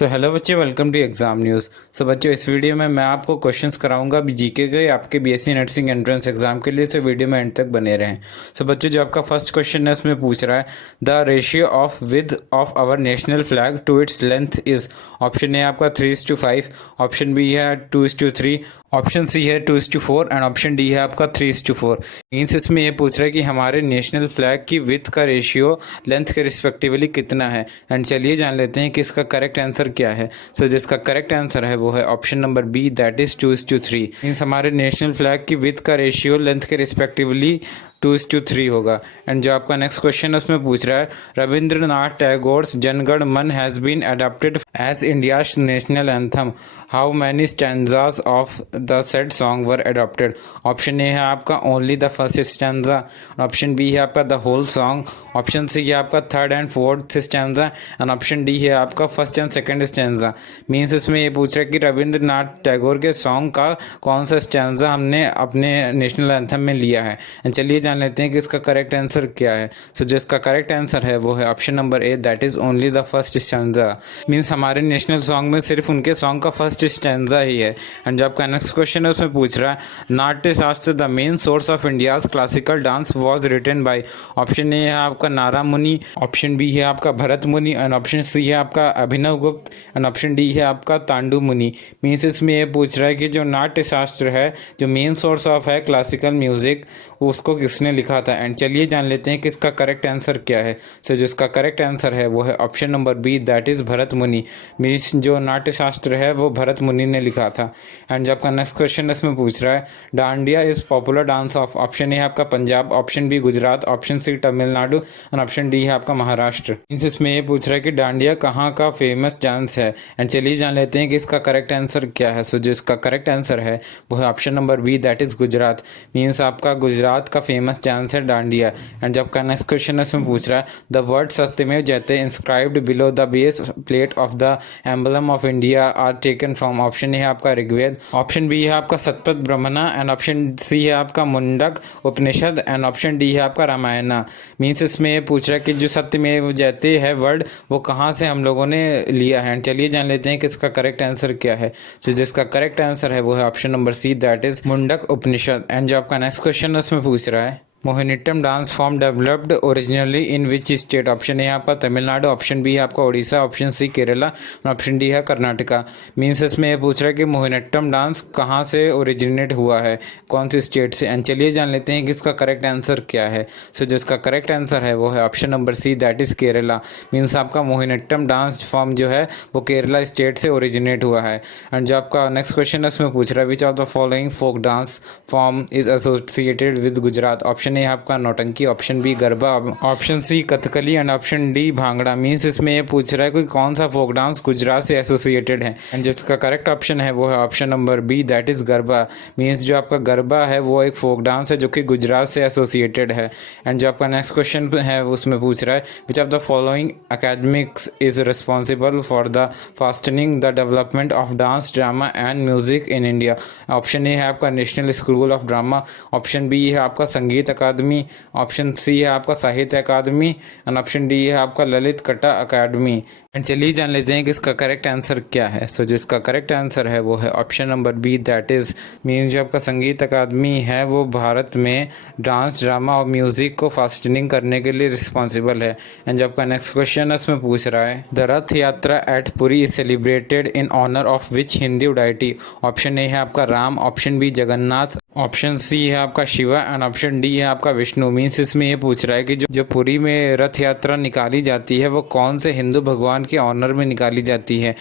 So hello बच्चे, welcome to exam news. सो बच्चों, इस वीडियो में मैं आपको क्वेश्चंस कराऊंगा अभी जीके के आपके बीएससी नर्सिंग एंट्रेंस एग्जाम के लिए। सो वीडियो में एंड तक बने रहें। सो बच्चों, जो आपका फर्स्ट क्वेश्चन है उसमें पूछ रहा है the ratio of width of our national flag to its length is. Option A आपका 3:5, ऑप्शन बी है 2:3, ऑप्शन सी है 2:4 एंड ऑप्शन डी है आपका 3:4। मीन्स इसमें ये पूछ रहा है कि हमारे नेशनल फ्लैग की विथ का रेशियो लेंथ के रिस्पेक्टिवली कितना है। एंड चलिए जान लेते हैं कि इसका करेक्ट आंसर क्या है। सो जिसका करेक्ट आंसर है वो है option number B, that is 2:3। Means हमारे नेशनल फ्लैग की विथ का रेशियो लेंथ के रिस्पेक्टिवली 2:3 होगा। एंड जो आपका नेक्स्ट क्वेश्चन है उसमें पूछ रहा है Rabindranath Tagore's Jana Gana Mana has been adopted as India's national anthem, how many stanzas of the said song were adopted. Option A है आपका only the first stanza, option B है आपका the whole song, option C है आपका third and fourth stanza and option D है आपका first and second stanza. Means इसमें ये पूछ रहा है कि रविंद्रनाथ टैगोर के सॉन्ग का कौन सा स्टैंजा हमने अपने नेशनल एंथम में लिया है। एंड चलिए जान लेते हैं कि इसका करेक्ट आंसर क्या है। सो जो इसका करेक्ट आंसर है वो है option number A, that is only the first stanza. Means हमारे नेशनल सॉन्ग में सिर्फ उनके सॉन्ग का फर्स्ट स्टैंजा ही है। एंड जो आपका नेक्स्ट क्वेश्चन है उसमें पूछ रहा है Natya Shastra the main source of India's classical dance was written by. Option A है आपका नारा मुनि, ऑप्शन बी है आपका भरत मुनि एंड ऑप्शन सी है आपका अभिनव गुप्त एंड ऑप्शन डी है आपका तांडु मुनि। मीन्स इसमें ये पूछ रहा है कि जो नाट्य शास्त्र है, जो मेन सोर्स ऑफ है क्लासिकल म्यूजिक, उसको किसने लिखा था। एंड चलिए जान लेते हैं कि इसका करेक्ट आंसर क्या है। सो जो इसका करेक्ट आंसर है वो है option number B, that is Bharat Muni. Means जो नाट्य शास्त्र है वो भरत मुनि ने लिखा था। एंड जो आपका नेक्स्ट क्वेश्चन इसमें पूछ रहा है Dandiya is popular dance of. Option A है आपका Punjab, option B Gujarat, option C Tamil Nadu and option D है आपका महाराष्ट्र। मीन्स इसमें ये पूछ रहा है कि डांडिया कहाँ का फेमस डांस है। एंड चलिए जान लेते हैं कि इसका करेक्ट आंसर क्या है। सो जो इसका करेक्ट आंसर है वो है option number B, that is Gujarat. Means आपका गुजरात का फेमस डांस है डांडिया। एंड जब का नेक्स्ट क्वेश्चन है उसमें पूछ रहा है the word Satyameva Jayate inscribed below the base plate of the emblem of India are taken from. Option A है आपका ऋग्वेद, ऑप्शन बी है आपका सतपथ ब्रह्मणा एंड ऑप्शन सी है आपका Mundaka Upanishad and option D है आपका रामायणा। मीन्स इसमें ये पूछ रहा है कि जो सत्यमेव जयते है वर्ड वो कहाँ से हम लोगों ने लिया है। चलिए जान लेते हैं कि इसका करेक्ट आंसर क्या है। तो जिसका करेक्ट आंसर है वो है option number C, that is Mundaka Upanishad. And जो आपका नेक्स्ट क्वेश्चन है उसमें पूछ रहा है Mohiniattam dance form developed originally in which state. Option A आपका तमिलनाडु, ऑप्शन बी है आपका उड़ीसा, ऑप्शन सी केरला और ऑप्शन डी है कर्नाटका। मीन्स इसमें ये पूछ रहा है कि मोहिनीअट्टम डांस कहाँ से ओरिजिनेट हुआ है, कौन सी स्टेट से। एंड चलिए जान लेते हैं कि इसका करेक्ट आंसर क्या है। सो जो इसका करेक्ट आंसर है वो है option number C, that is Kerala. Means आपका मोहिनीअट्टम डांस फॉर्म जो है वो केरला स्टेट से ओरिजिनेट हुआ है। एंड जो आपका नेक्स्ट क्वेश्चन है उसमें पूछ रहा है which of the following folk dance form is associated with Gujarat. Option A आपका Nautanki, option B Garba, option C Kathakali and option D Bhangra. Means इसमें ये पूछ रहा है कोई कौन सा फोक डांस गुजरात से एसोसिएटेड है। एंड जिसका करेक्ट ऑप्शन है वो है option number B, that is Garba. Means जो आपका गरबा है वो एक फोक डांस है जो कि गुजरात से एसोसिएटेड है। एंड जो आपका नेक्स्ट क्वेश्चन है उसमें पूछ रहा है which of the following academics is responsible for the fastening the development of dance drama and music in India. Option A है आपका national school of drama, option B है आपका संगीत अकादमी, ऑप्शन सी है आपका साहित्य अकादमी एंड ऑप्शन डी है आपका ललित कटा अकादमी। एंड चलिए जान लेते हैं कि इसका करेक्ट आंसर क्या है। सो जो इसका करेक्ट आंसर है वो है option number B, that is means जो आपका संगीत अकादमी है वो भारत में डांस ड्रामा और म्यूजिक को फास्टनिंग करने के लिए रिस्पॉन्सिबल है। एंड जो आपका नेक्स्ट क्वेश्चन है उसमें पूछ रहा है the Rath Yatra at Puri is celebrated in honour of which Hindu deity. Option A है आपका Ram, option B Jagannath, option C है आपका शिवा एंड ऑप्शन डी है आपका विष्णु। मीन्स इसमें ये पूछ रहा है कि जो पुरी में रथ यात्रा निकाली जाती है वो कौन से हिंदू भगवान के ऑनर में निकाली जाती है।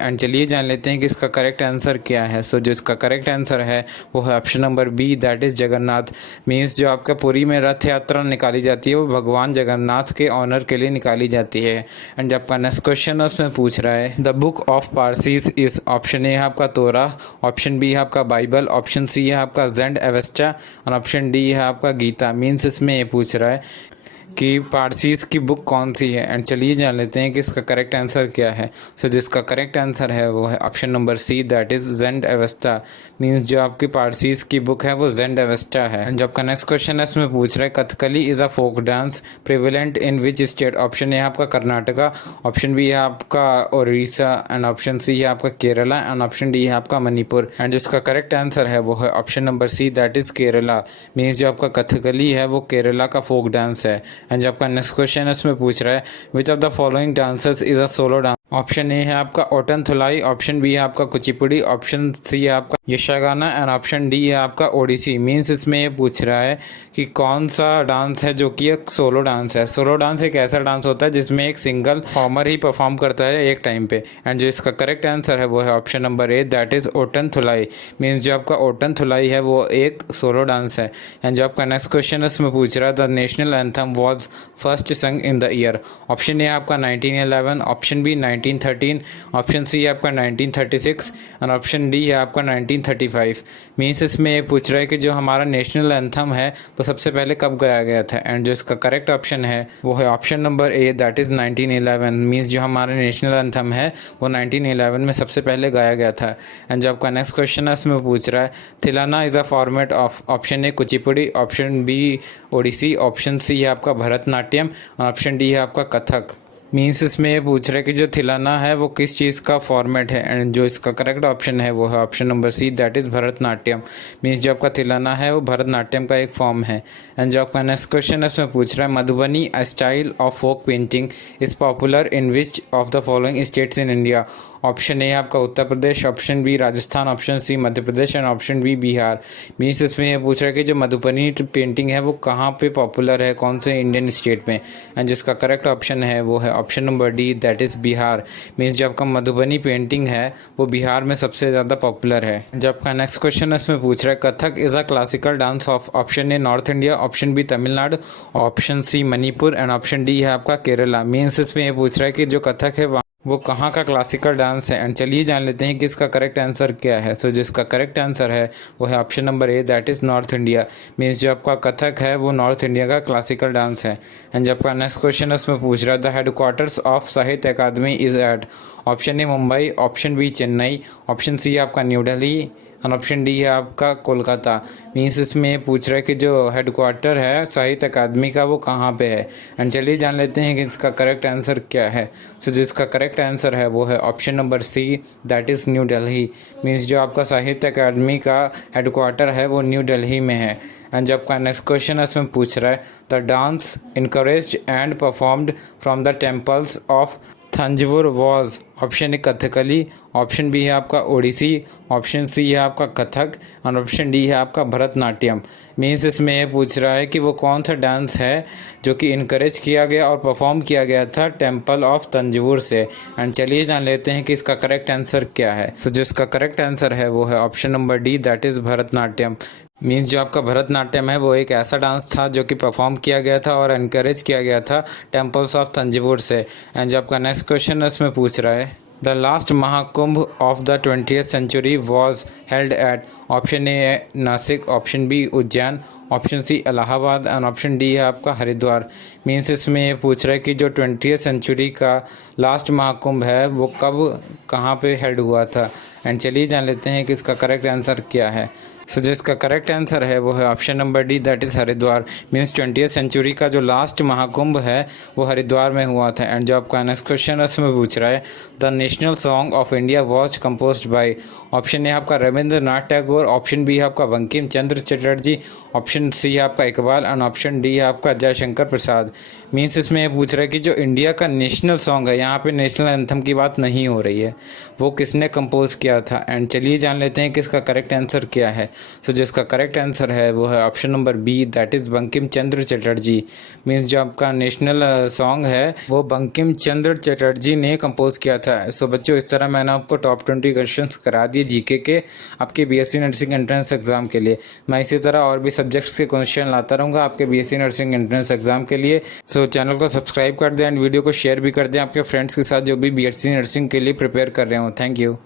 एंड चलिए जान लेते हैं कि इसका करेक्ट आंसर क्या है। सो जो इसका करेक्ट आंसर है वो है option number B, that is Jagannath. Means जो आपका पुरी में रथ यात्रा निकाली जाती है वो भगवान जगन्नाथ के ऑनर के लिए निकाली जाती है। एंड जब आपका नेक्स्ट क्वेश्चन है उसमें पूछ रहा है the book of Parsis is. Option A है आपका तोरा, ऑप्शन बी है आपका बाइबल, ऑप्शन सी है आपका जेंड एवेस्टा और ऑप्शन डी है आपका गीता। मीन्स इसमें ये पूछ रहा है कि पारसीज की बुक कौन सी है। एंड चलिए जान लेते हैं कि इसका करेक्ट आंसर क्या है। सो जिसका करेक्ट आंसर है वो है option number C, that is Zend Avesta. Means जो आपकी पारसीज की बुक है वो ज़ेंड अवेस्टा है। एंड जो आपका नेक्स्ट क्वेश्चन है इसमें पूछ रहा है Kathakali is a folk dance prevalent in which state. Option A है आपका कर्नाटका, ऑप्शन बी है आपका उड़ीसा, एंड ऑप्शन सी है आपका केरला, एंड ऑप्शन डी है आपका मणिपुर। एंड जिसका करेक्ट आंसर है वो है option number C, that is Kerala. Means जो आपका कथकली है वो केरला का फोक डांस है। एंड जो आपका नेक्स्ट क्वेश्चन है इसमें पूछ रहा है which of the following dancers is a solo dance. Option A है आपका ओटन थुलाई, ऑप्शन बी है आपका कुचिपुड़ी, ऑप्शन सी है आपका यक्षगाना, एंड ऑप्शन डी है आपका ओडिसी। मीन्स इसमें ये पूछ रहा है कि कौन सा डांस है जो कि एक सोलो डांस है। सोलो डांस एक ऐसा डांस होता है जिसमें एक सिंगल परफॉर्मर ही परफॉर्म करता है एक टाइम पे। एंड जो इसका करेक्ट आंसर है वो है option number A, that is Ottan Thullal. Means जो आपका ओटन थुलाई है वो एक सोलो डांस है। एंड जो आपका नेक्स्ट क्वेश्चन है इसमें पूछ रहा है the national anthem was first sung in the year. Option A आपका 1911, ऑप्शन बी 1913, ऑप्शन सी है आपका 1936, एंड ऑप्शन डी है आपका 1935। मीन्स इसमें ये पूछ रहा है कि जो हमारा नेशनल एंथम है वो सबसे पहले कब गाया गया था। एंड जो इसका करेक्ट ऑप्शन है वो है option number A, that is 1911। Means जो हमारा नेशनल एंथम है वो 1911 में सबसे पहले गाया गया था। एंड जो आपका नेक्स्ट क्वेश्चन है इसमें पूछ रहा है Thillana is a format of. Option A Kuchipudi, option B Odissi, option C है आपका भरतनाट्यम, और ऑप्शन डी है आपका कथक। मीन्स इसमें ये पूछ रहा है कि जो थिलाना है वो किस चीज़ का फॉर्मेट है। एंड जो इसका करेक्ट ऑप्शन है वो है option number C, that is Bharatanatyam. Means जो आपका थिलाना है वो भरतनाट्यम का एक फॉर्म है। एंड जो आपका नेक्स्ट क्वेश्चन है उसमें पूछ रहा है Madhubani a style of folk painting is popular in which of the following states in India. Option A आपका Uttar Pradesh, option B Rajasthan, option C Madhya Pradesh, and option B Bihar. Means इसमें ये पूछ रहा है कि जो मधुबनी पेंटिंग है वो कहाँ पे पॉपुलर है, कौन से इंडियन स्टेट में। एंड जिसका करेक्ट ऑप्शन है वो है option number D, that is Bihar. Means जो आपका मधुबनी पेंटिंग है वो बिहार में सबसे ज़्यादा पॉपुलर है। जो आपका नेक्स्ट क्वेश्चन है इसमें पूछ रहा है Kathak is a classical dance of. Option A north India, option B Tamil Nadu, option C Manipur, and option D है आपका केरला। मीन्स इसमें ये पूछ रहा है कि जो कथक है वो कहाँ का क्लासिकल डांस है। एंड चलिए जान लेते हैं कि इसका करेक्ट आंसर क्या है। सो जिसका करेक्ट आंसर है वो है option number A, that is north India. Means जो आपका कथक है वो नॉर्थ इंडिया का क्लासिकल डांस है। एंड जब आपका नेक्स्ट क्वेश्चन है उसमें पूछ रहा है the headquarters of Sahitya Akademi is at. Option A Mumbai, option B Chennai, option C आपका न्यू दिल्ली, और ऑप्शन डी है आपका कोलकाता। मीन्स इसमें पूछ रहा है कि जो हेडक्वार्टर है साहित्य अकादमी का वो कहाँ पे है। एंड चलिए जान लेते हैं कि इसका करेक्ट आंसर क्या है। सो जिसका करेक्ट आंसर है वो है option number C, that is new Delhi. Means जो आपका साहित्य अकादमी का हेडक्वार्टर है वो न्यू दिल्ली में है। एंड जब आपका नेक्स्ट क्वेश्चन है इसमें पूछ रहा है the dance encouraged and performed from the temples of Thanjavur was. Option A Kathakali, option B है आपका ओडिसी, ऑप्शन सी है आपका कथक, और ऑप्शन डी है आपका भरतनाट्यम। मीन्स इसमें ये पूछ रहा है कि वो कौन सा डांस है जो कि इनकरेज किया गया और परफॉर्म किया गया था टेम्पल ऑफ तंजवुर से। एंड चलिए जान लेते हैं कि इसका करेक्ट आंसर क्या है। सो जो इसका करेक्ट आंसर है वो है option number D, that is Bharatanatyam. Means जो आपका भरतनाट्यम है वो एक ऐसा डांस था जो कि परफॉर्म किया गया था और इनकरेज किया गया था टेम्पल्स ऑफ तंजवुर से। एंड जो आपका नेक्स्ट क्वेश्चन है इसमें पूछ रहा है the last Mahakumbh of the 20th century was held at. Option A Nashik, option B Ujjain, option C Allahabad, and option D है आपका हरिद्वार। मीन्स इसमें ये पूछ रहा है कि जो 20th सेंचुरी का लास्ट महाकुंभ है वो कब कहाँ पे हेल्ड हुआ था। एंड चलिए जान लेते हैं कि इसका करेक्ट आंसर क्या है। सो जो इसका करेक्ट आंसर है वो है option number D, that is Haridwar. Means 20th century का जो लास्ट महाकुंभ है वो हरिद्वार में हुआ था। एंड जो आपका नेक्स्ट क्वेश्चन है उसमें पूछ रहा है the national song of India was composed bye. Option A आपका रविंद्रनाथ टैगोर, ऑप्शन बी है आपका बंकिम चंद्र चटर्जी, ऑप्शन सी है आपका इकबाल, एंड ऑप्शन डी है आपका जयशंकर प्रसाद। मीन्स इसमें ये पूछ रहा है कि जो इंडिया का नेशनल सॉन्ग है, यहाँ पे नेशनल एंथम की बात नहीं हो रही है, वो किसने कंपोज किया था। एंड चलिए जान लेते हैं कि इसका करेक्ट आंसर क्या है। सो जिसका करेक्ट आंसर है वो है option number B, that is Bankim Chandra Chatterjee. Means जो आपका नेशनल सॉन्ग है वो बंकिम चंद्र चटर्जी ने कंपोज किया था। सो बच्चों इस तरह मैंने आपको टॉप 20 क्वेश्चन करा दिए जीके के आपके बीएससी नर्सिंग एंट्रेंस एग्जाम के लिए। मैं इसी तरह और भी सब्जेक्ट्स के क्वेश्चन लाता रहूँगा आपके बीएससी नर्सिंग एंट्रेंस एग्जाम के लिए। सो चैनल को सब्सक्राइब कर दें एंड वीडियो को शेयर भी कर दें आपके फ्रेंड्स के साथ जो भी बीएससी नर्सिंग के लिए प्रिपेयर कर रहे हो। Thank you.